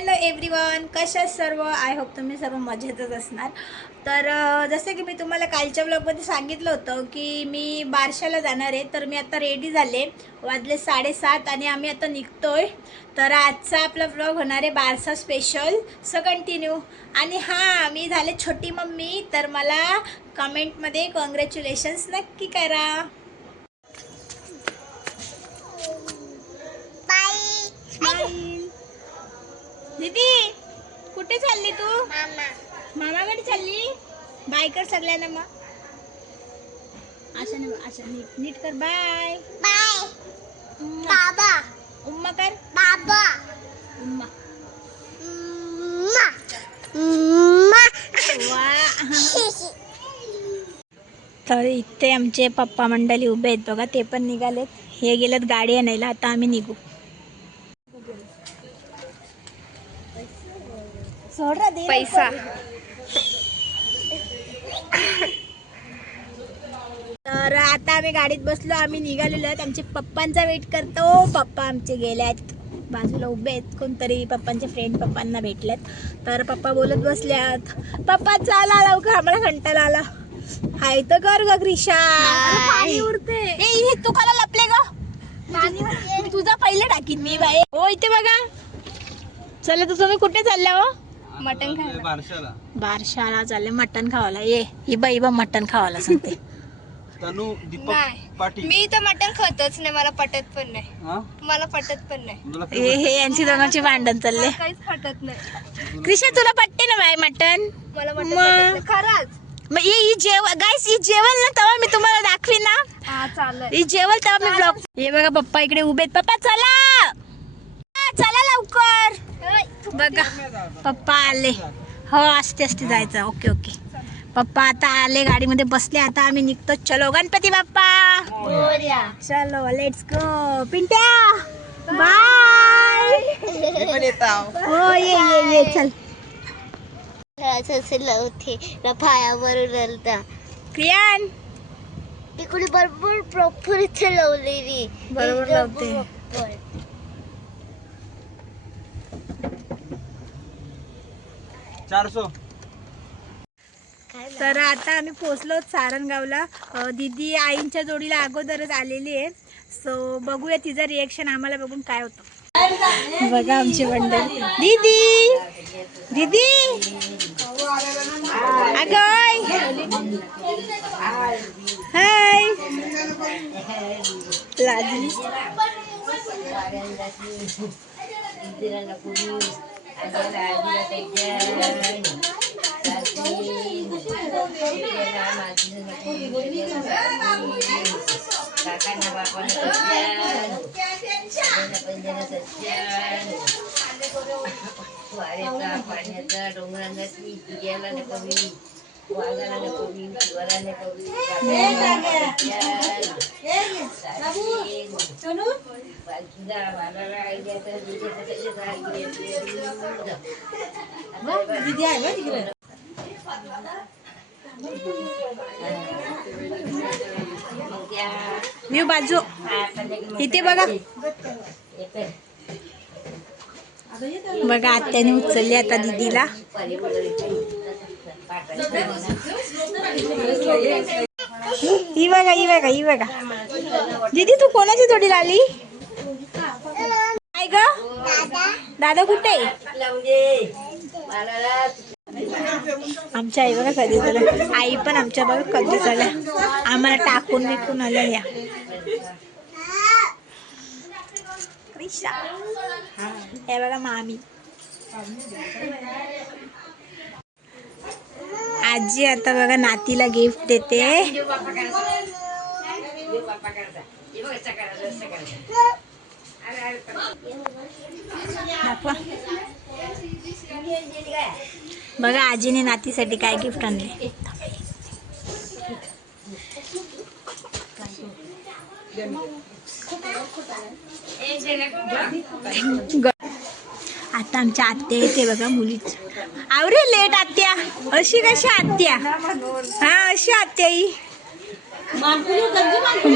Hello everyone कशा सर्व? I hope तुम्ही सर्व मजेतच असणार. तर जसं की मी तुम्हाला कालच्या ब्लॉगमध्ये सांगितलं होतं की मी बारशाला जाणार आहे तर मी आता रेडी झाले. वाजले साडेसात आणि आम्ही आता निघतोय. तर आजचा आपला ब्लॉग होणार आहे बारसा स्पेशल सो कंटिन्यू आणि हां मी झाले छोटी मम्मी. तर मला कमेंटमध्ये कॉंग्रॅच्युलेशन्स नक्की करा. Smile. दीदी कुठे चालली तू? मामाकडे चालली? बाय कर सगळ्यांना मग. अशा नाही अशा नीट नीट कर बाय. बाबा. उम्मा कर. बाबा. उम्मा. तर इथे आमचे पप्पा मंडळी उभे आहेत बघा ते पण निघालेत. हे गेलेत गाडी आणायला आता आम्ही निघू. पैसा. तर आता आम्ही गाडीत बसलो आम्ही निघालेलो आहेत आमचे पप्पांचा वेट करतो. पप्पा आमचे गेल्यात बाजूला उभे आहेत. कोणतरी पप्पांचे फ्रेंड पप्पांना भेटलेत. तर पप्पा बोलत बसल्यात पप्पा चाला लवकर. आम्हाला कंटाळा आला. हाय तर कर ग पाणी उरते ए, हे तू खाला लपले ग? तुझा पहिले टाकीन मी बाई. हो इथे बघा. चला तर तुम्ही कुठे चालल्या हो? मटण खायला. बारशाला. बारशाला चालले मटण खावायला. ये ही बाई बा मटण खावायला सांगते. तनू नाही. दीपक पाटील. मी तर मटण खातच नाही मला पटत पण नाही. हा? मला पटत पण नाही. हे हे यांची दोघांची भांडण चालले काहीच पटत नाही. कृष्णा तुला पटते ना बाय मटण? मला नाही. खरंच. मग ही जेव गाईस ही जेवल ना तेव्हा मी तुम्हाला दाखवीन ना. हा चालेल. ही जेवल तेव्हा मी ब्लॉग हे बघा पप्पा इकडे उभे आहेत. पप्पा चला! हा, चला लवकर. बघा पप्पा आले. हो असते असते जायचं. Okay okay. पप्पा आता आले गाडीमध्ये बसले. आता आम्ही निघतो. चलो गणपती बाप्पा. चलो लेट्स गो पिंट्या बाय हो ये ये ये चल. पायावरून आलता. क्रियान. तिकडे बरोबर प्रॉपर इथे लावलेली. बरोबर लावते. चारसो तर आता आम्ही पोचलो सारंगावला. दिदी दीदी आईंच्या जोडीला अगोदरच आलेली आहे. सो बघूया तिचं रिएक्शन आम्हाला बघून काय होतं. बघा आमची मंडळ. दीदी! दीदी! अग हाय. लाजली. पाण्याचा डोंगरांना तुझ्याला नको मी वाघाला नको मी शिवाला नको मी बाजूला मी बाजू. इथे बघा. बघा आत्याने उचलली आता दीदीला. ही बघा ही बघा ही बघा दीदी तू कोणाची थोडी लाली काय ग दादा कुठे आमच्या आई बघा कधी झालं आई पण आमच्या बघा कधी झाल्या आम्हाला टाकून विकून आल्या या कृष्णा हे बघा मामी आजी आता बघा नातीला गिफ्ट देते. बघा आजीने नातीसाठी काय गिफ्ट आणले. ग- आता आमच्या आत्या येते बघा मुलीच. आवरे लेट आत्या. अशी कशी आत्या? हा अशी आत्या ही.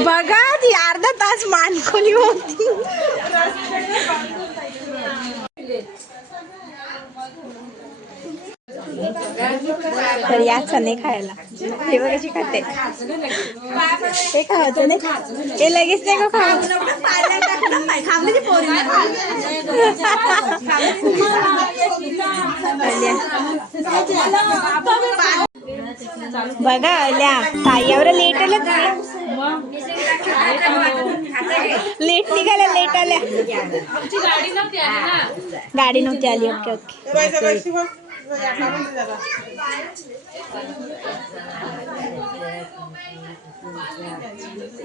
बघा ती अर्धा तास मानखोली होती. तर या चणे खायला. हे बघ कशी खाते. हे खायचं नाही हे लगेच नाही का खाऊ? बघा अल्या ताईवर लेट आल्या लेट निघाल्या लेट आल्या. गाडी नव्हती आली ओके ओके.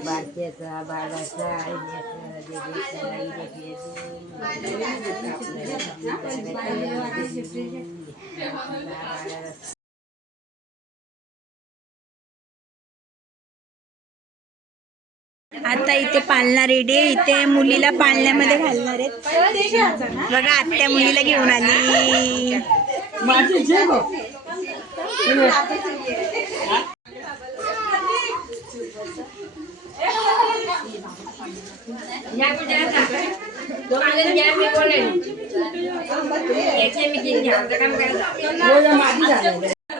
बारक्याचा बाळाचा आईण्याचा आता इथे पालना रेडी आहे. इथे मुलीला पाळण्यामध्ये घालणार आहेत. बघा आत्या मुलीला घेऊन आली.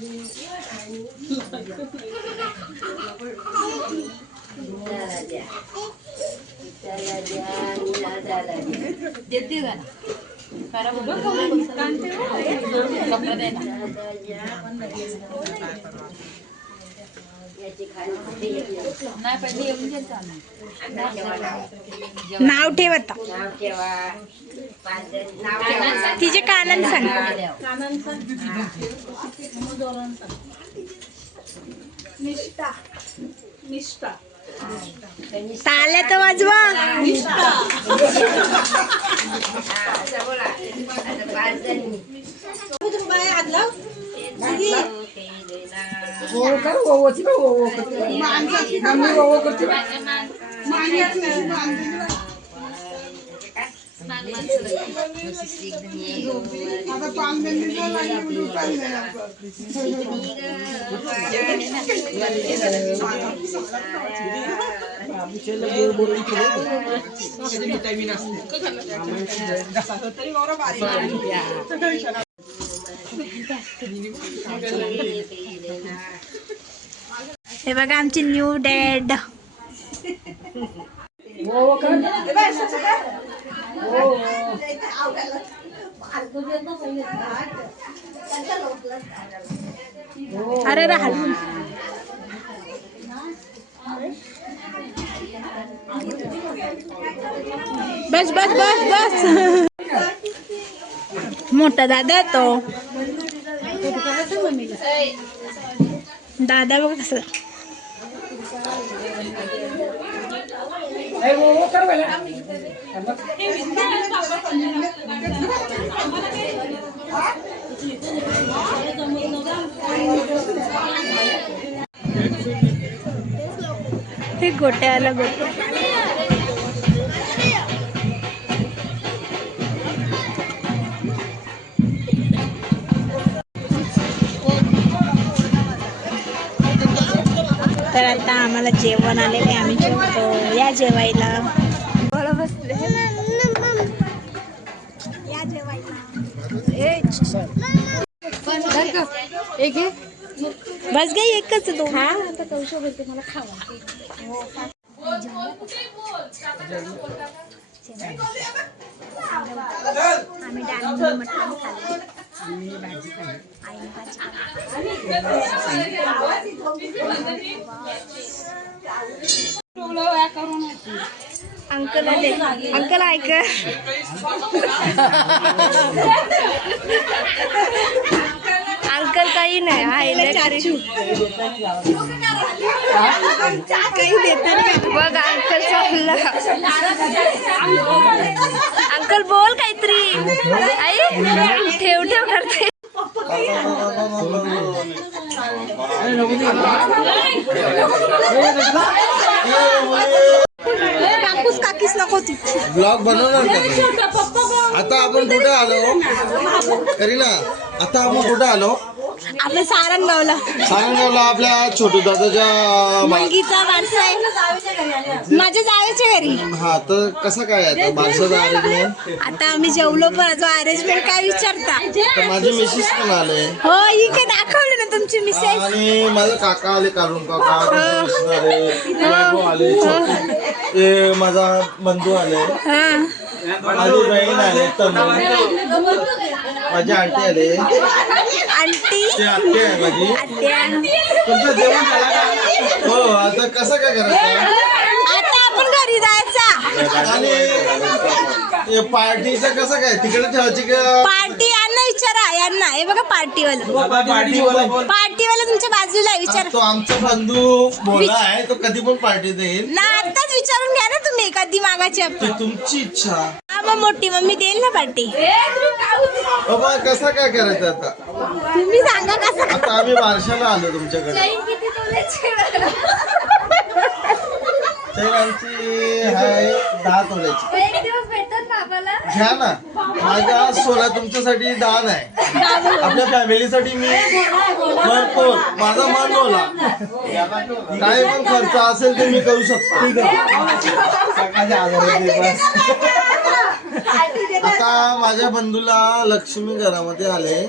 सीताच्या लक्ष्मीच्या. सीताराजा. सीताराजा आणि राधाराजा. याची खाली नाव ठेव आता. नाव ठेवा पाच नाव ठेवा तिचे कानन सांग. ताल्या तर वाजवा. हा, असं बोला आता पाच जणी हे बघा आमची न्यू डॅड. अरे राहल बस बस बस बस. मोठा दादा तो. दादा बघ कसं. हे गोट्याला गोट्या. तर आता आम्हाला जेवण आलेलं आहे. आम्ही जेवतो. या जेवायला. या जेवायला. बस गे एकच तो आम्ही डाळ मटण खाल्लं. भाजी अंकल आले अंकल ऐक. अंकल काही नाही आहे चाचू काही देतात बघ अंकल चालला. अंकल बोल काहीतरी. आई ठेव ठेव करते. कापूस काकीस नको ती. ब्लॉग बनवणार? आता आपण कुठे आलो? करीना आता आपण कुठे आलो? आपल्या सारंगावला सारंगावला आपल्या छोटू दादाच्या मुलगीचा वारसा आहे. माझ्या जावेच्या घरी. हा तर कसं काय आता? माणसाचं अरेंजमेंट आता आम्ही जेवलो पण जो अरेंजमेंट काय विचारता? माझे मिसेस पण आले. हो इकडे दाखवलं ना तुमची मिसेस आणि माझे काका आले काढून काका तुमचे मिस्टर आले वैभव आले छोटू ते माझा बंधू आले. हा. माझी बहीण आले तनु माझी आंटी. आले आंटी ते आहे माझी तुमचं जेवण झालं का हो आता कसं काय करायचं आता आपण घरी जायचा. आणि पार्टीचं कसं काय? तिकडे ठेवायची का? पार्टी यांना हे बघा पार्टीवाला. पार्टीवाला बोल. पार्टीवाला तुमच्या बाजूला आहे विचार. तो आमचा बंधू बोला आहे तो कधी पण पार्टी देईल. ना आताच विचारून घ्या ना तुम्ही कधी मागायची ती आपण तुमची इच्छा. हा मग मोठी मम्मी देईल ना पार्टी. बाबा कसं काय करायचं आता? तुम्ही सांगा कसं. आता आम्ही बारशाला आलो तुमच्याकडे. चैन आमची आहे दहा तोल्याची. घ्या ना. माझा सोला तुमच्यासाठी दान आहे. आपल्या फॅमिलीसाठी मी भरपूर. माझा मन बोला काही पण खर्च असेल ते मी करू शकतो. आता माझ्या बंधूला लक्ष्मी घरामध्ये आले.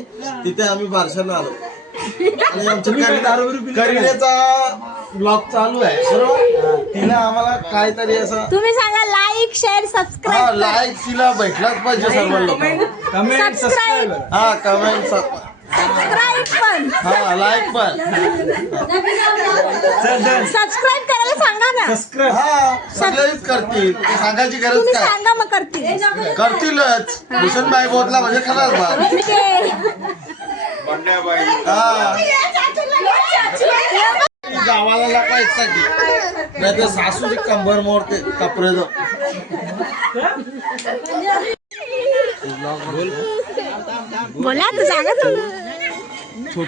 तिथे आम्ही बारशाला आलो. आणि आमच्या ब्लॉग चालू आहे बरोबर? तिला आम्हाला काहीतरी असं तुम्ही सांगा लाईक शेअर हा सबस्क्राईब लाईक तिला भेटलाच पाहिजे सर्व लोक कमेंट सबस्क्राईब हा कमेंट सबस्क्राईब पण. हा लाईक पण. सबस्क्राईब करायला सांगा ना. हा सगळेच करतील. ते सांगायची गरज तुम्ही काय? सांगा मग करतील. करतीलच. भूषण बाई बोतला म्हणजे खलाच बा गावाला लागायसाठी नाही तर सासूची कंबर मोडते कपडे बोला तू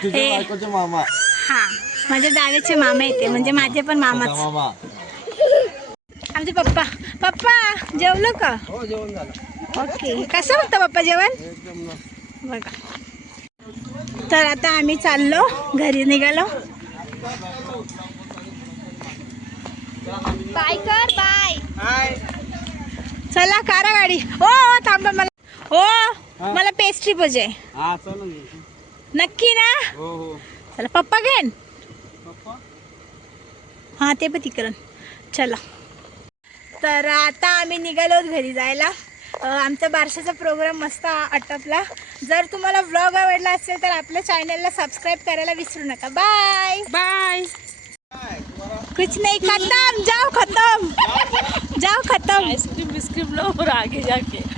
हे. बायकोचे मामा. हा माझ्या जावेचे मामा येते म्हणजे माझे पण मामाच. मामा. आमचे पप्पा. पप्पा जेवलो का? हो जेवण झालं. ओके. कसं होतं पप्पा जेवण? बघा. तर आता आम्ही चाललो घरी निघालो. बाय कर बाय. हाय चला कारा गाडी हो हो थांबा मला हो. मला पेस्ट्री पाहिजे हा चल नक्की ना? हो हो. चला पप्पा घेन पप्पा? हां ते पण तिकडं चला. तर आता आम्ही निघालो घरी जायला. आमचा बारशाचा प्रोग्राम मस्त आटपला. जर तुम्हाला व्लॉग आवडला असेल तर आपल्या चॅनलला सबस्क्राईब करायला विसरू नका. बाय बाय कुछ नहीं खत्म. जाओ खत्म. जाओ खत्म. आइसक्रीम विस्क्रीम लो और आगे जाके.